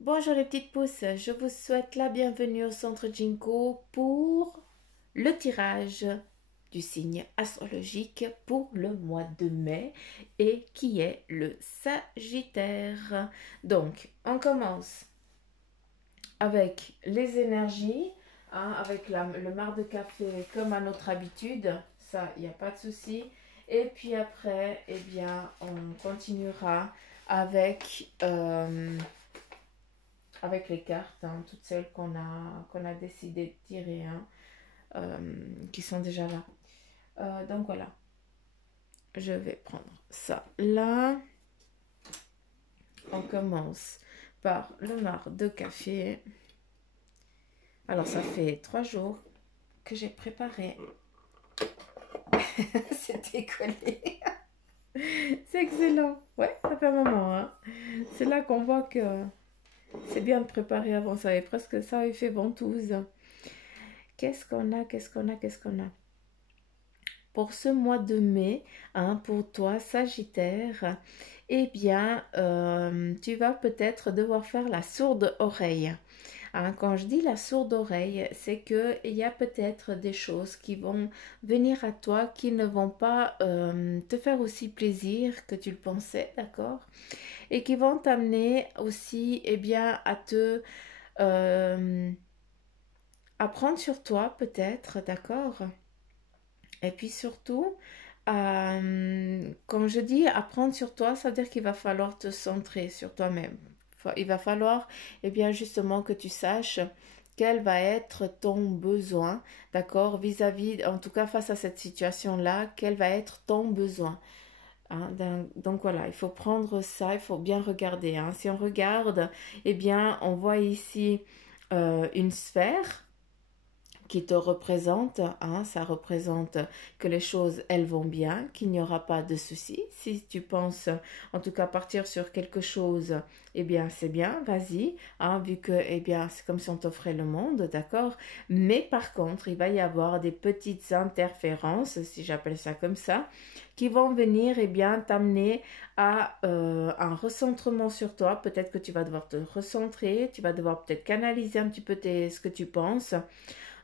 Bonjour les petites pousses, je vous souhaite la bienvenue au centre Jinko pour le tirage du signe astrologique pour le mois de mai et qui est le Sagittaire. Donc, on commence avec les énergies, avec le marc de café comme à notre habitude, ça, il n'y a pas de souci. Et puis après, eh bien, on continuera avec... avec les cartes, toutes celles qu'on a décidé de tirer, qui sont déjà là. Donc voilà, je vais prendre ça là. On commence par le marc de café. Alors ça fait 3 jours que j'ai préparé. C'était collé. C'est excellent. Ouais, ça fait un moment. C'est là qu'on voit que c'est bien de préparer avant. Ça avait presque ça avait fait ventouse. Qu'est-ce qu'on a, qu'est-ce qu'on a, qu'est-ce qu'on a pour ce mois de mai, pour toi, Sagittaire, eh bien, tu vas peut-être devoir faire la sourde oreille. Quand je dis la sourde oreille, c'est qu'il y a peut-être des choses qui vont venir à toi qui ne vont pas te faire aussi plaisir que tu le pensais, d'accord? Et qui vont t'amener aussi, eh bien, à prendre sur toi, peut-être, d'accord? Et puis surtout, comme je dis, apprendre sur toi, ça veut dire qu'il va falloir te centrer sur toi-même. Il va falloir, eh bien, justement, que tu saches quel va être ton besoin, d'accord, vis-à-vis, en tout cas face à cette situation-là, quel va être ton besoin. Donc voilà, il faut prendre ça, il faut bien regarder. Si on regarde, eh bien, on voit ici une sphère qui te représente, ça représente que les choses, elles vont bien, qu'il n'y aura pas de soucis. Si tu penses, en tout cas, partir sur quelque chose, eh bien, c'est bien, vas-y, vu que, eh bien, c'est comme si on t'offrait le monde, d'accord? Mais par contre, il va y avoir des petites interférences, si j'appelle ça comme ça, qui vont venir, eh bien, t'amener à un recentrement sur toi. Peut-être que tu vas devoir te recentrer, tu vas devoir peut-être canaliser un petit peu ce que tu penses,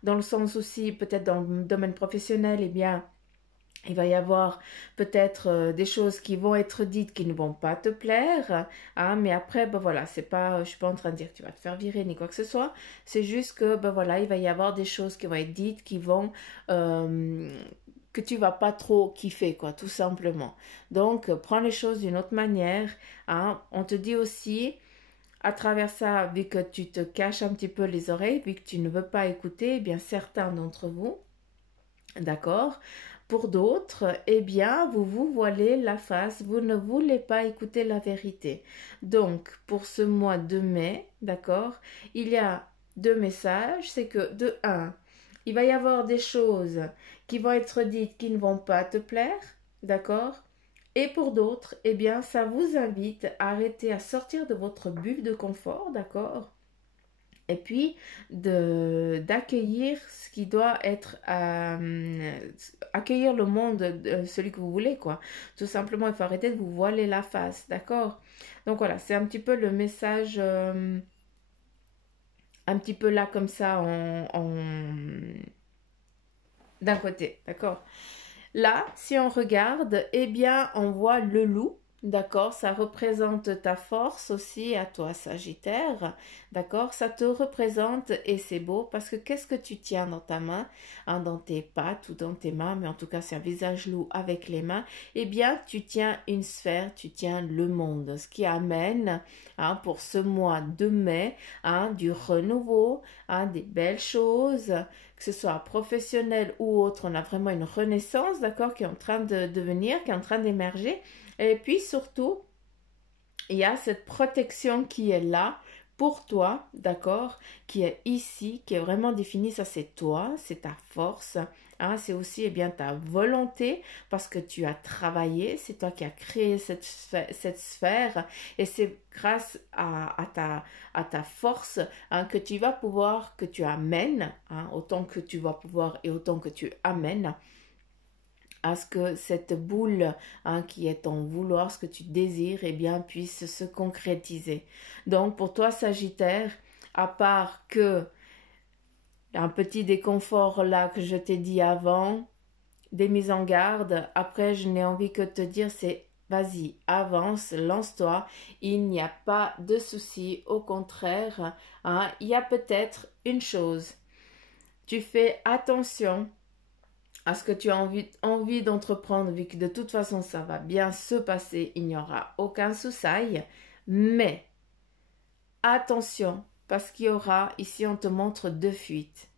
dans le sens aussi, peut-être dans le domaine professionnel, eh bien, il va y avoir peut-être des choses qui vont être dites qui ne vont pas te plaire, mais après, ben voilà, c'est pas, je suis pas en train de dire que tu vas te faire virer ni quoi que ce soit, c'est juste que, ben voilà, il va y avoir des choses qui vont être dites qui vont, que tu vas pas trop kiffer, quoi, tout simplement. Donc, prends les choses d'une autre manière, on te dit aussi, à travers ça, vu que tu te caches un petit peu les oreilles, vu que tu ne veux pas écouter, eh bien certains d'entre vous, d'accord? Pour d'autres, eh bien, vous vous voilez la face, vous ne voulez pas écouter la vérité. Donc, pour ce mois de mai, d'accord, il y a deux messages, c'est que de un, il va y avoir des choses qui vont être dites qui ne vont pas te plaire, d'accord? Et pour d'autres, eh bien, ça vous invite à arrêter, à sortir de votre bulle de confort, d'accord? Et puis d'accueillir ce qui doit être accueillir le monde celui que vous voulez, quoi. Tout simplement, il faut arrêter de vous voiler la face, d'accord? Donc voilà, c'est un petit peu le message, un petit peu là comme ça d'un côté, d'accord? Là, si on regarde, eh bien, on voit le loup. D'accord, ça représente ta force aussi à toi, Sagittaire. D'accord, ça te représente et c'est beau parce que qu'est-ce que tu tiens dans ta main, dans tes pattes ou dans tes mains, mais en tout cas c'est un visage loup avec les mains. Eh bien, tu tiens une sphère, tu tiens le monde, ce qui amène pour ce mois de mai du renouveau, des belles choses, que ce soit professionnel ou autre, on a vraiment une renaissance, d'accord, qui est en train de devenir, qui est en train d'émerger. Et puis surtout, il y a cette protection qui est là pour toi, d'accord, qui est ici, qui est vraiment définie. Ça, c'est toi, c'est ta force. C'est aussi eh bien, ta volonté parce que tu as travaillé, c'est toi qui as créé cette sphère et c'est grâce à ta force que tu vas pouvoir, que tu amènes, autant que tu vas pouvoir et autant que tu amènes à ce que cette boule qui est ton vouloir, ce que tu désires, eh bien, puisse se concrétiser. Donc, pour toi, Sagittaire, à part que un petit déconfort là que je t'ai dit avant, des mises en garde, après, je n'ai envie que de te dire, c'est vas-y, avance, lance-toi, il n'y a pas de souci, au contraire, il y a peut-être une chose, tu fais attention à ce que tu as envie d'entreprendre, vu que de toute façon ça va bien se passer, il n'y aura aucun souci, mais attention, parce qu'il y aura, ici on te montre deux fuites.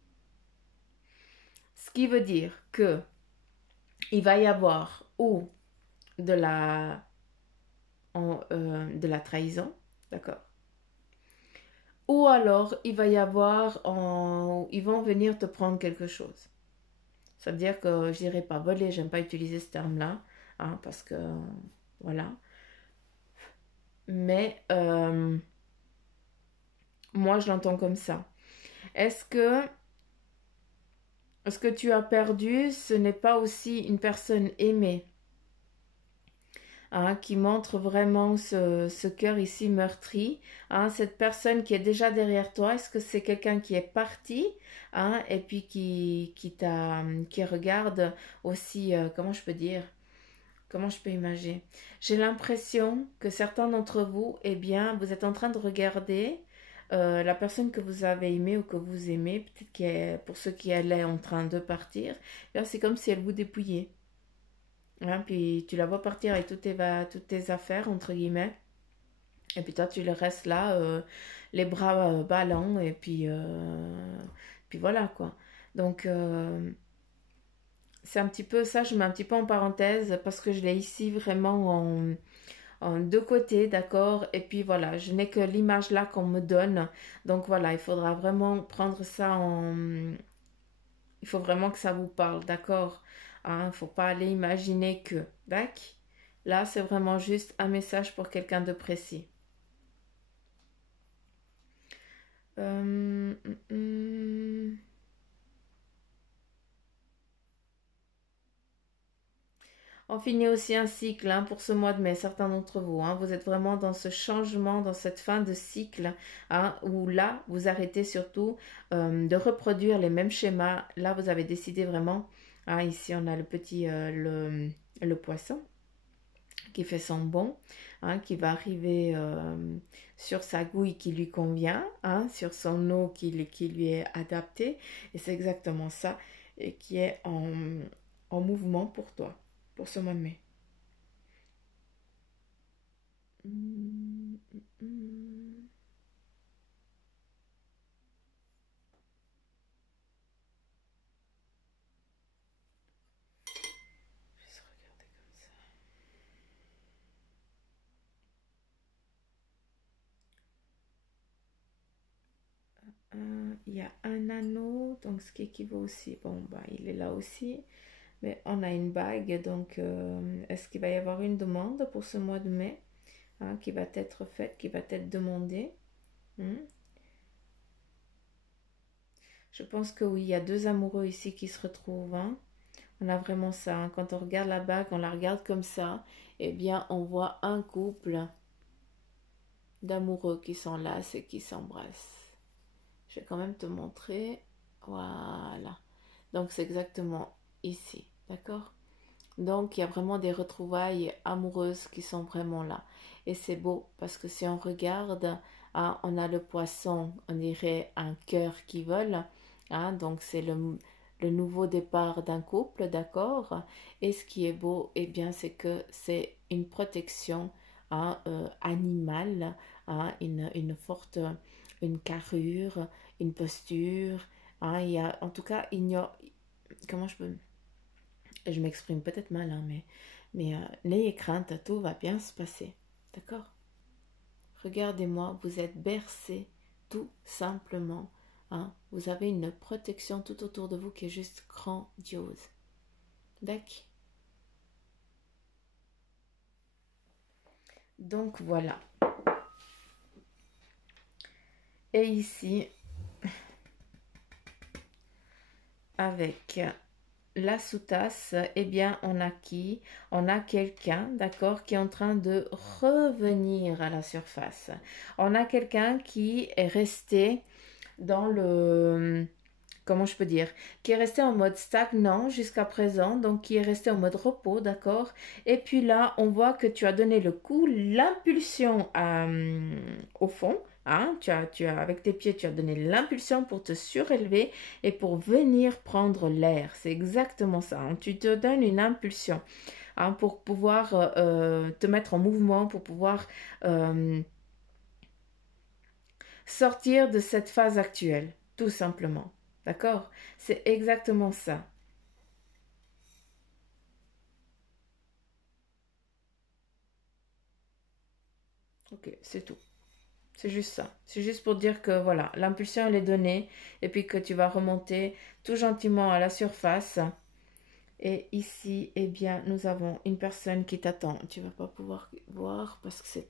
Ce qui veut dire que il va y avoir ou de la trahison, d'accord? Ou alors il va y avoir, ils vont venir te prendre quelque chose. Ça veut dire que je dirais pas voler, j'aime pas utiliser ce terme-là, parce que voilà. Mais moi je l'entends comme ça. Est-ce que ce que tu as perdu, ce n'est pas aussi une personne aimée, qui montre vraiment ce cœur ici meurtri, cette personne qui est déjà derrière toi, est-ce que c'est quelqu'un qui est parti, et puis qui regarde aussi, comment je peux dire, comment je peux imaginer? J'ai l'impression que certains d'entre vous, eh bien, vous êtes en train de regarder la personne que vous avez aimée ou que vous aimez, peut-être pour ceux qui elle est en train de partir, c'est comme si elle vous dépouillait. Puis tu la vois partir avec toutes tes affaires, entre guillemets. Et puis toi, tu le restes là, les bras ballants, et puis voilà, quoi. Donc, c'est un petit peu ça, je mets un petit peu en parenthèse, parce que je l'ai ici vraiment en deux côtés, d'accord? Et puis voilà, je n'ai que l'image là qu'on me donne. Donc voilà, il faudra vraiment prendre ça en... Il faut vraiment que ça vous parle, d'accord? Il ne faut pas aller imaginer que. D'accord? Là, c'est vraiment juste un message pour quelqu'un de précis. Euh, hum, hum. On finit aussi un cycle pour ce mois de mai, certains d'entre vous. Vous êtes vraiment dans ce changement, dans cette fin de cycle, où là, vous arrêtez surtout de reproduire les mêmes schémas. Là, vous avez décidé vraiment. Ici, on a le petit, le poisson qui fait son bon, qui va arriver sur sa gouille qui lui convient, sur son eau qui lui est adaptée. Et c'est exactement ça et qui est en mouvement pour toi, pour ce mois de mai. Juste regarder comme ça. Il y a un anneau, donc ce qui équivaut aussi, bon, bah, il est là aussi, mais on a une bague, donc est-ce qu'il va y avoir une demande pour ce mois de mai qui va être faite, qui va être demandée? Je pense que oui, il y a deux amoureux ici qui se retrouvent. On a vraiment ça. Quand on regarde la bague, on la regarde comme ça, eh bien, on voit un couple d'amoureux qui s'enlacent et qui s'embrassent. Je vais quand même te montrer. Voilà. Donc, c'est exactement ici. D'accord? Donc, il y a vraiment des retrouvailles amoureuses qui sont vraiment là. Et c'est beau parce que si on regarde, on a le poisson, on dirait un cœur qui vole. Donc, c'est le nouveau départ d'un couple, d'accord? Et ce qui est beau, eh bien, c'est que c'est une protection animale, une forte, une carrure, une posture. Il y a, en tout cas, il n'y a, comment je m'exprime peut-être mal, mais n'ayez crainte, tout va bien se passer. D'accord? Regardez-moi, vous êtes bercé tout simplement. Vous avez une protection tout autour de vous qui est juste grandiose. D'accord? Donc voilà. Et ici, avec la sous-tasse, eh bien, on a qui? On a quelqu'un, d'accord, qui est en train de revenir à la surface. On a quelqu'un qui est resté dans le, comment je peux dire, qui est resté en mode stagnant jusqu'à présent, donc qui est resté en mode repos, d'accord? Et puis là, on voit que tu as donné le coup, l'impulsion au fond. Hein, avec tes pieds, tu as donné l'impulsion pour te surélever et pour venir prendre l'air. C'est exactement ça. Hein. Tu te donnes une impulsion hein, pour pouvoir te mettre en mouvement, pour pouvoir sortir de cette phase actuelle, tout simplement. D'accord? C'est exactement ça. Ok, c'est tout. C'est juste ça. C'est juste pour dire que voilà, l'impulsion elle est donnée et puis que tu vas remonter tout gentiment à la surface. Et ici, eh bien, nous avons une personne qui t'attend. Tu vas pas pouvoir voir parce que c'est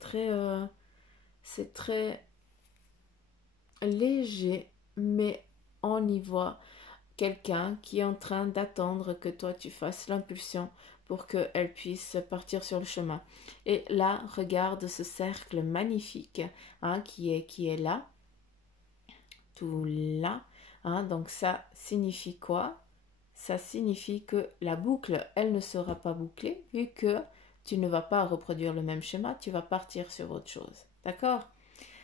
très léger, mais on y voit quelqu'un qui est en train d'attendre que toi tu fasses l'impulsion pour qu'elle puisse partir sur le chemin. Et là, regarde ce cercle magnifique hein, qui est là, tout là. Hein, donc ça signifie quoi? Ça signifie que la boucle, elle ne sera pas bouclée vu que tu ne vas pas reproduire le même schéma, tu vas partir sur autre chose. D'accord?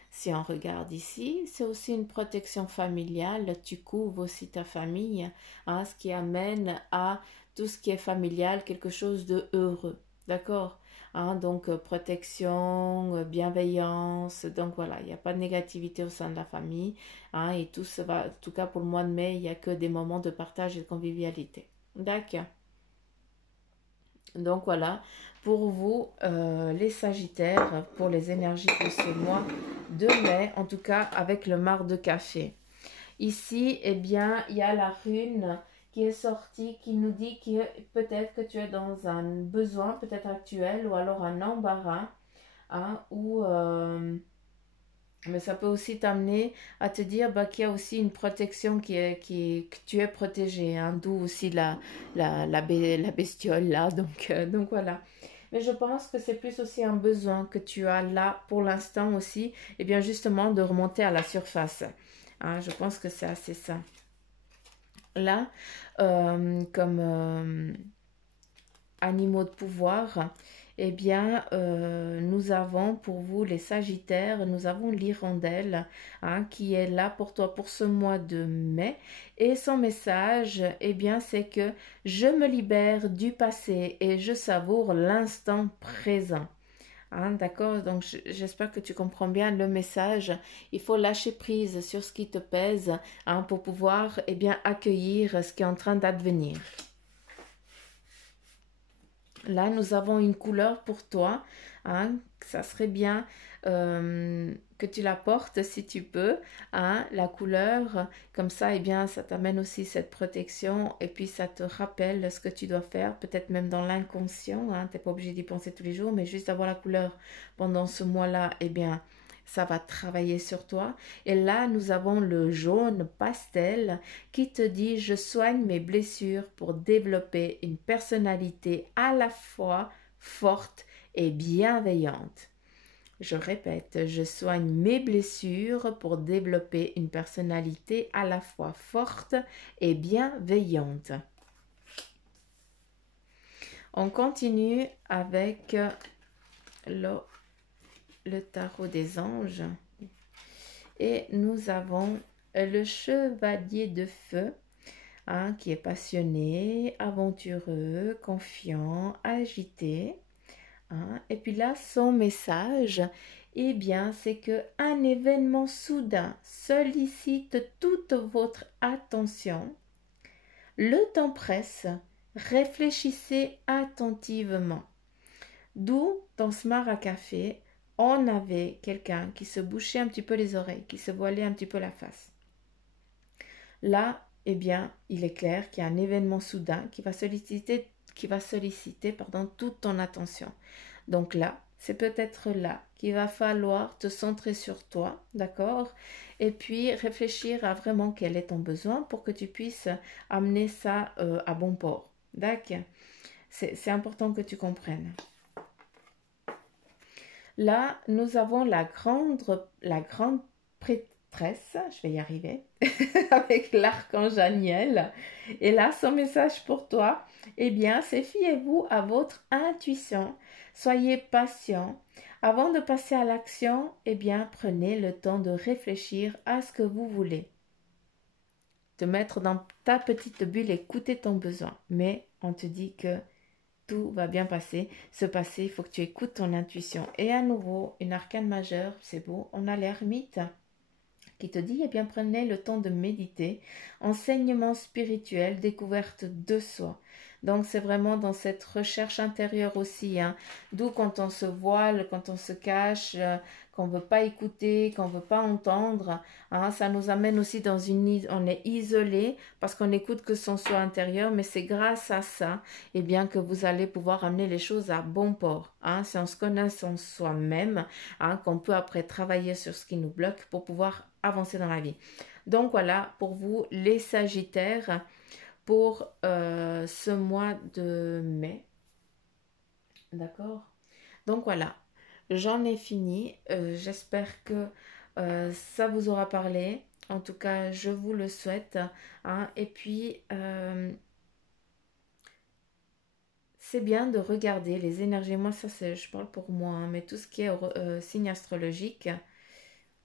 Si on regarde ici, c'est aussi une protection familiale. Tu couvres aussi ta famille, hein, ce qui amène à tout ce qui est familial, quelque chose de heureux. D'accord? Hein, donc, protection, bienveillance. Donc, voilà, il n'y a pas de négativité au sein de la famille. Hein, et tout ça va, en tout cas pour le mois de mai, il n'y a que des moments de partage et de convivialité. D'accord? Donc voilà, pour vous, les Sagittaires, pour les énergies de ce mois de mai, en tout cas avec le marc de café. Ici, eh bien, il y a la rune qui est sortie qui nous dit que peut-être que tu es dans un besoin, peut-être actuel, ou alors un embarras, hein, ou mais ça peut aussi t'amener à te dire bah, qu'il y a aussi une protection que tu es protégé, hein, d'où aussi la bestiole là. Donc voilà. Mais je pense que c'est plus aussi un besoin que tu as là pour l'instant aussi, et bien justement de remonter à la surface. Hein, je pense que c'est assez ça. Là, comme animaux de pouvoir, eh bien, nous avons pour vous les Sagittaires, nous avons l'hirondelle hein, qui est là pour toi pour ce mois de mai. Et son message, eh bien, c'est que je me libère du passé et je savoure l'instant présent. Hein, d'accord, donc j'espère que tu comprends bien le message. Il faut lâcher prise sur ce qui te pèse hein, pour pouvoir eh bien, accueillir ce qui est en train d'advenir. Là, nous avons une couleur pour toi. Hein, ça serait bien que tu la portes si tu peux. Hein, la couleur, comme ça, eh bien, ça t'amène aussi cette protection et puis ça te rappelle ce que tu dois faire, peut-être même dans l'inconscient. Hein, tu n'es pas obligé d'y penser tous les jours, mais juste avoir la couleur pendant ce mois-là, eh bien, ça va travailler sur toi. Et là, nous avons le jaune pastel qui te dit je soigne mes blessures pour développer une personnalité à la fois forte et bienveillante. Je répète, je soigne mes blessures pour développer une personnalité à la fois forte et bienveillante. On continue avec le tarot des anges et nous avons le chevalier de feu hein, qui est passionné, aventureux, confiant, agité. Hein. Et puis là, son message, eh bien, c'est que un événement soudain sollicite toute votre attention. Le temps presse, réfléchissez attentivement. D'où, dans ce mar à café, on avait quelqu'un qui se bouchait un petit peu les oreilles, qui se voilait un petit peu la face. Là, eh bien, il est clair qu'il y a un événement soudain qui va solliciter toute ton attention. Donc là, c'est peut-être là qu'il va falloir te centrer sur toi, d'accord? Et puis réfléchir à vraiment quel est ton besoin pour que tu puisses amener ça à bon port. D'accord? C'est important que tu comprennes. Là, nous avons la grande prêtresse, je vais y arriver, avec l'archange Aniel. Et là, son message pour toi, eh bien, c'est fiez-vous à votre intuition. Soyez patient. Avant de passer à l'action, eh bien, prenez le temps de réfléchir à ce que vous voulez. Te mettre dans ta petite bulle, écouter ton besoin. Mais on te dit que tout va bien se passer, il faut que tu écoutes ton intuition. Et à nouveau, une arcane majeure, c'est beau, on a l'ermite qui te dit, eh bien, prenez le temps de méditer, enseignement spirituel, découverte de soi. Donc, c'est vraiment dans cette recherche intérieure aussi, hein, d'où quand on se voile, quand on se cache, qu'on ne veut pas écouter, qu'on ne veut pas entendre, hein, ça nous amène aussi dans on est isolé parce qu'on n'écoute que son soi intérieur, mais c'est grâce à ça, eh bien, que vous allez pouvoir amener les choses à bon port, hein, si on se connaît en soi-même, hein, qu'on peut après travailler sur ce qui nous bloque pour pouvoir avancer dans la vie. Donc voilà pour vous les Sagittaires pour ce mois de mai. D'accord? Donc voilà, j'en ai fini. J'espère que ça vous aura parlé. En tout cas, je vous le souhaite. Hein. Et puis, c'est bien de regarder les énergies. Moi, ça, je parle pour moi, hein, mais tout ce qui est signe astrologique,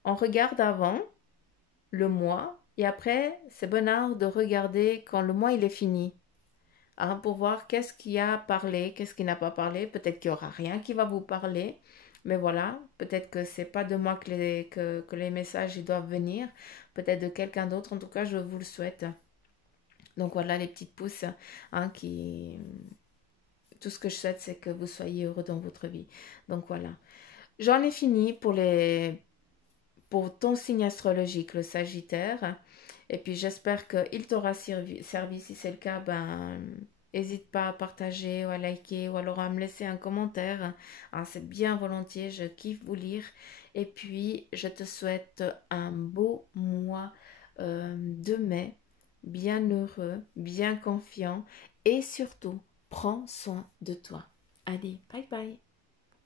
on regarde avant le mois et après, c'est bon art de regarder quand le mois il est fini. Hein, pour voir qu'est-ce qui a parlé, qu'est-ce qui n'a pas parlé. Peut-être qu'il n'y aura rien qui va vous parler. Mais voilà, peut-être que c'est pas de moi que les messages ils doivent venir. Peut-être de quelqu'un d'autre. En tout cas, je vous le souhaite. Donc voilà les petites pousses, hein, tout ce que je souhaite, c'est que vous soyez heureux dans votre vie. Donc voilà. J'en ai fini pour ton signe astrologique, le Sagittaire. Et puis j'espère qu'il t'aura servi. Si c'est le cas, ben n'hésite pas à partager ou à liker ou alors à me laisser un commentaire. Hein, c'est bien volontiers, je kiffe vous lire. Et puis je te souhaite un beau mois de mai, bien heureux, bien confiant et surtout, prends soin de toi. Allez, bye bye.